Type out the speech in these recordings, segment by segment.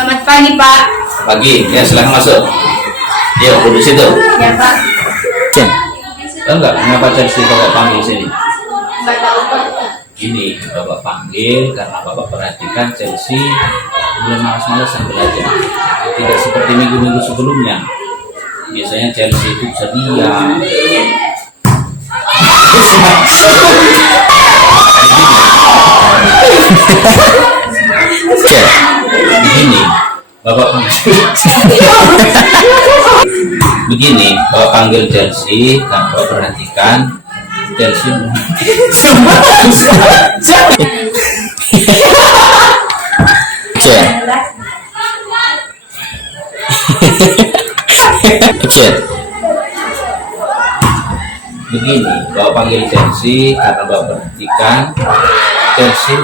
Selamat pagi, Pak. Pagi, ya silakan masuk. Yuk, duduk situ. Ya, Pak. Tahu nggak kenapa Chelsea Bapak panggil sini? Nggak tahu, Pak. Ini Bapak panggil karena Bapak perhatikan Chelsea mulai malas-malasan belajar. Tidak seperti minggu-minggu sebelumnya. Biasanya Chelsea itu ceria. Begini, Bapak panggil Chelsea, dan Bapak perhatikan Chelsea. Begini, Bapak panggil Chelsea karena Bapak perhatikan Chelsea.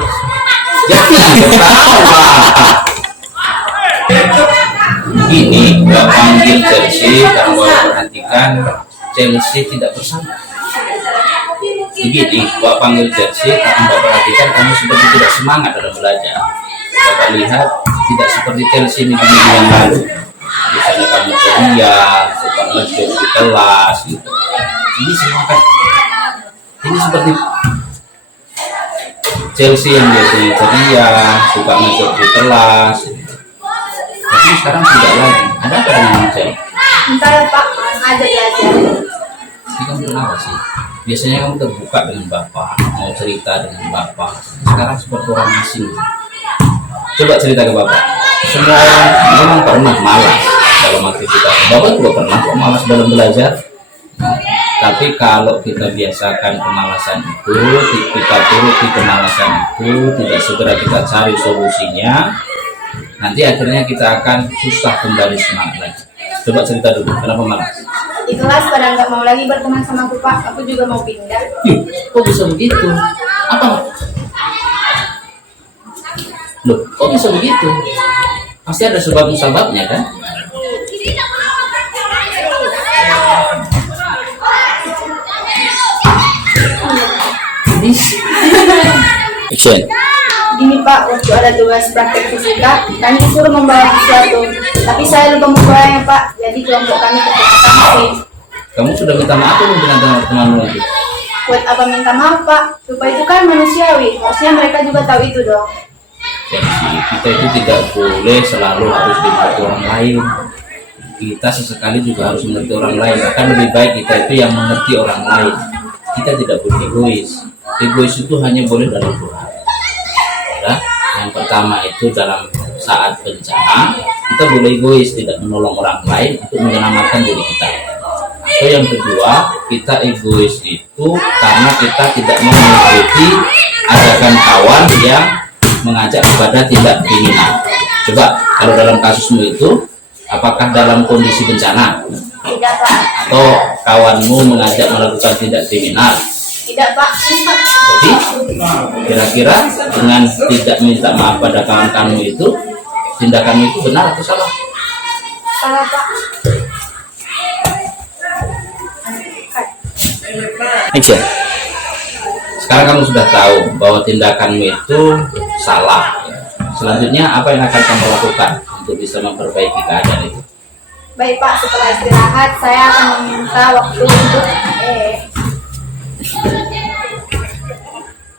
Begini, Bapak panggil Chelsea karena Bapak perhatikan Chelsea tidak bersama. Begini, Bapak panggil Chelsea karena Bapak perhatikan kamu seperti tidak semangat dalam belajar. Bapak lihat tidak seperti Chelsea minggu-minggu yang lalu. Biasanya kamu ceria, suka ngejok di kelas gitu. Ini semangat. Ini seperti Chelsea yang biasanya ceria, suka ngejok di kelas. Tapi sekarang tidak lagi. Ada apa dengan Chelsea? Entah ya, Pak. Ada belajar. Ini kamu kenapa sih? Biasanya kamu terbuka dengan Bapak, mau cerita dengan Bapak. Sekarang seperti orang asing. Coba cerita ke Bapak. Semua orang memang pernah malas dalam aktivitas. Bapak juga pernah kok malas dalam belajar. Tapi kalau kita biasakan kemalasan itu, kita turuti kemalasan itu, tidak segera kita cari solusinya, nanti akhirnya kita akan susah kembali semangat lagi. Coba cerita dulu, kenapa malas? Di kelas pada nggak mau lagi berteman sama aku, Pak. Aku juga mau pindah. Kok bisa begitu? Apa? Loh, kok bisa begitu? Pasti ada sebab-sebabnya kan? Action. Gini, Pak, waktu ada tugas praktek fisika, kami disuruh membawa sesuatu. Tapi saya lupa membawanya, Pak. Jadi kelompok kami terpaksa. Kamu sudah minta maaf belum dengan teman-temanmu itu? Buat apa minta maaf, Pak? Lupa itu kan manusiawi. Harusnya mereka juga tahu itu dong. Jadi kita itu tidak boleh selalu harus dimengerti orang lain. Kita sesekali juga harus mengerti orang lain. Bahkan lebih baik kita itu yang mengerti orang lain. Kita tidak boleh egois. Egois itu hanya boleh dalam doa. Ya, yang pertama itu dalam saat bencana kita boleh egois, tidak menolong orang lain untuk menyelamatkan diri kita. Atau yang kedua, kita egois itu karena kita tidak mau mengikuti ajakan kawan yang mengajak kepada tindak kriminal. Coba kalau dalam kasusmu itu, apakah dalam kondisi bencana? Tidak, Pak. Atau kawanmu mengajak melakukan tindak kriminal? Tidak, Pak. Jadi kira-kira dengan tidak minta maaf pada kawan kamu itu, tindakanmu itu benar atau salah? Salah, Pak. Action. Sekarang kamu sudah tahu bahwa tindakanmu itu salah. Selanjutnya apa yang akan kamu lakukan untuk bisa memperbaiki keadaan itu? Baik, Pak, setelah istirahat saya akan meminta waktu untuk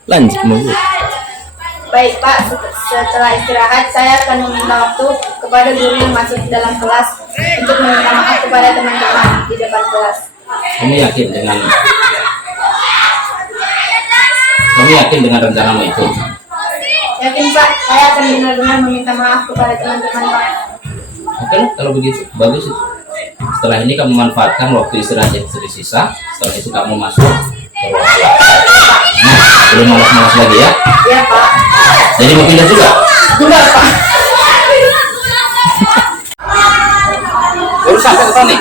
Lanjut dulu. Baik, Pak, setelah istirahat saya akan meminta waktu kepada guru yang masuk di dalam kelas untuk meminta maaf kepada teman-teman di depan kelas. Kamu yakin dengan rencanamu itu? Yakin, Pak, saya akan benar-benar meminta maaf kepada teman-teman, Pak. Oke lah, kalau begitu bagus itu. Setelah ini kamu manfaatkan waktu istirahat yang tersisa. Setelah itu kamu masuk ke ruang kelas. Nah, belum malas-malas lagi ya? Iya, Pak. Jadi mau pindah juga? Enggak, Pak. Baru sampai ke sini?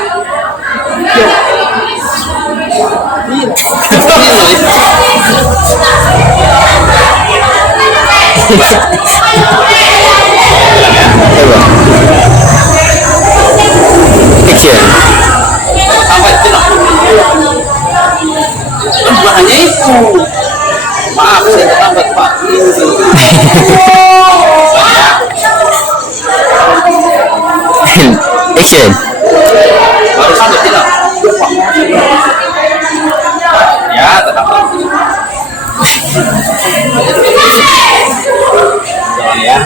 Action. Sampai itu loh. Hanya itu. Maaf, saya terlambat, Pak. Action. Baru sampai tidak? Ya, tetap. Jangan ya.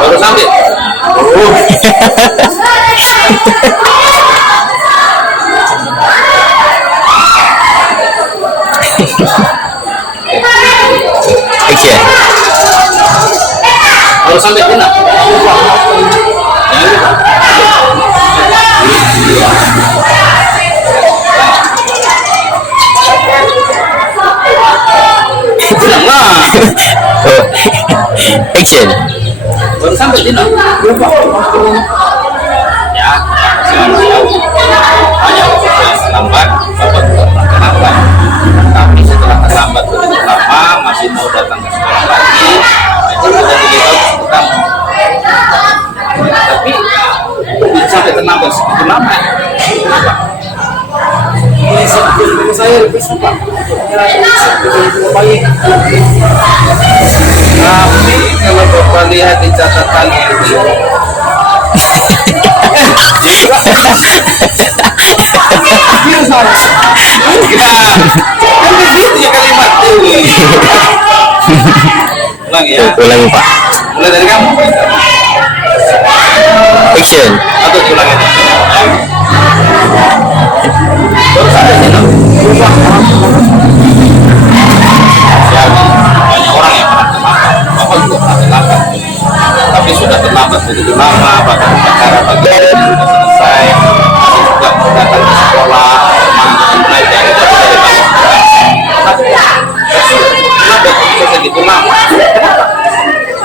Baru sampai. Action. Baru sampai tidak? Oh. Action. Baru sampai tidak? Ya, hanya lambat, bapak juga pernah terlambat. Tapi setelah terlambat begitu lama, masih mau datang ke sekolah lagi, itu sudah 3 tahun sebutan. Tapi sampai terlambat segitu lama. Kenapa? Saya lebih suka Tapi kalau bapak lihat di catatan ini, kan begitu ya kalimat ini. Ulang ya. Ulangi Pak. Mulai dari kamu. Action. Atau diulang ya. Baru sampai sini. Ya, banyak orang yang pernah terlambat. Bapak juga pernah terlambat. Tapi sudah terlambat begitu lama, bahkan acara pagi hari ini sudah selesai. Masih juga mau datang ke sekolah, mulai dari pagi. Tapi kenapa bisa segitu lama?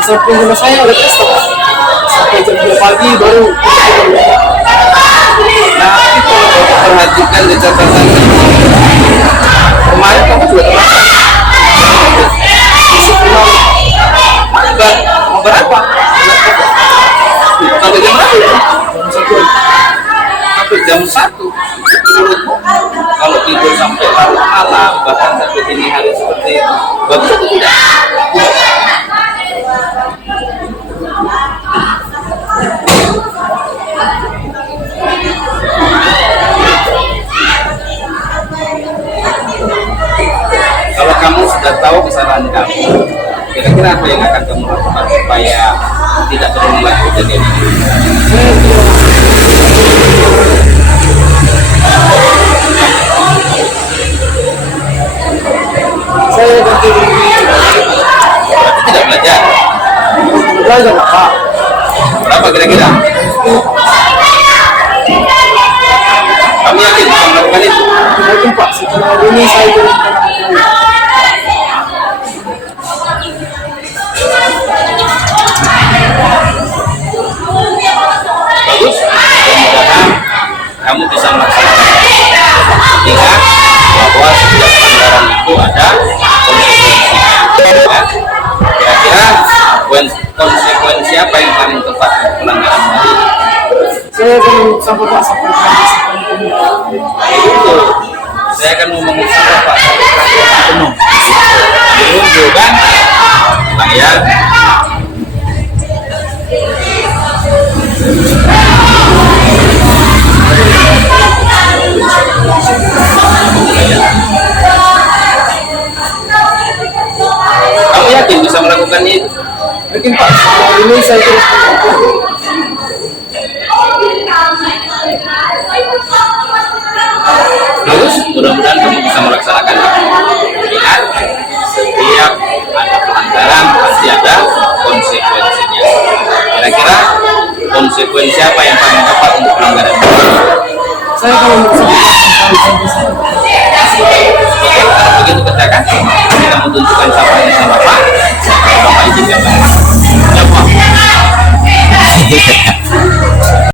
sampai rumah saya udah kesel sampai jam 2 pagi baru Nah, itu kalau bapak perhatikan di catatan kemarin kamu juga terlambat. Mau berapa? Sampai jam berapa? Sampai jam 1. Menurutmu kalau tidur sampai larut malam bahkan sampai dini hari seperti itu bagus atau tidak? Kalau kamu sudah tahu kesalahan kamu, kira-kira apa yang akan kamu lakukan supaya tidak terulang lagi kejadian ini? saya ganti Berarti tidak belajar. belajar Pak. Berapa kira-kira? Kamu yakin bisa melakukan itu? Yakin Pak, setelah ini saya jadi Bagus. Mudah-mudahan kamu bisa melaksanakan. Ingat bahwa setiap pelanggaran itu ada konsekuensinya. Ya. Kira-kira konsekuensi apa yang paling tepat untuk pelanggaran tadi? saya akan sampai Pak sampai Itu saya akan ngomong sama Pak penuh. Menunggu kan? Nah ya. Kamu yakin bisa melakukan itu? yakin Pak, setelah ini saya terus Bagus, mudah-mudahan kamu bisa melaksanakan itu. Ingat, setiap ada pelanggaran pasti ada konsekuensinya. Kira-kira konsekuensi apa yang paling tepat untuk pelanggaran itu? saya kalau Oke, kalau begitu kerjakan. Kita mau tunjukkan siapa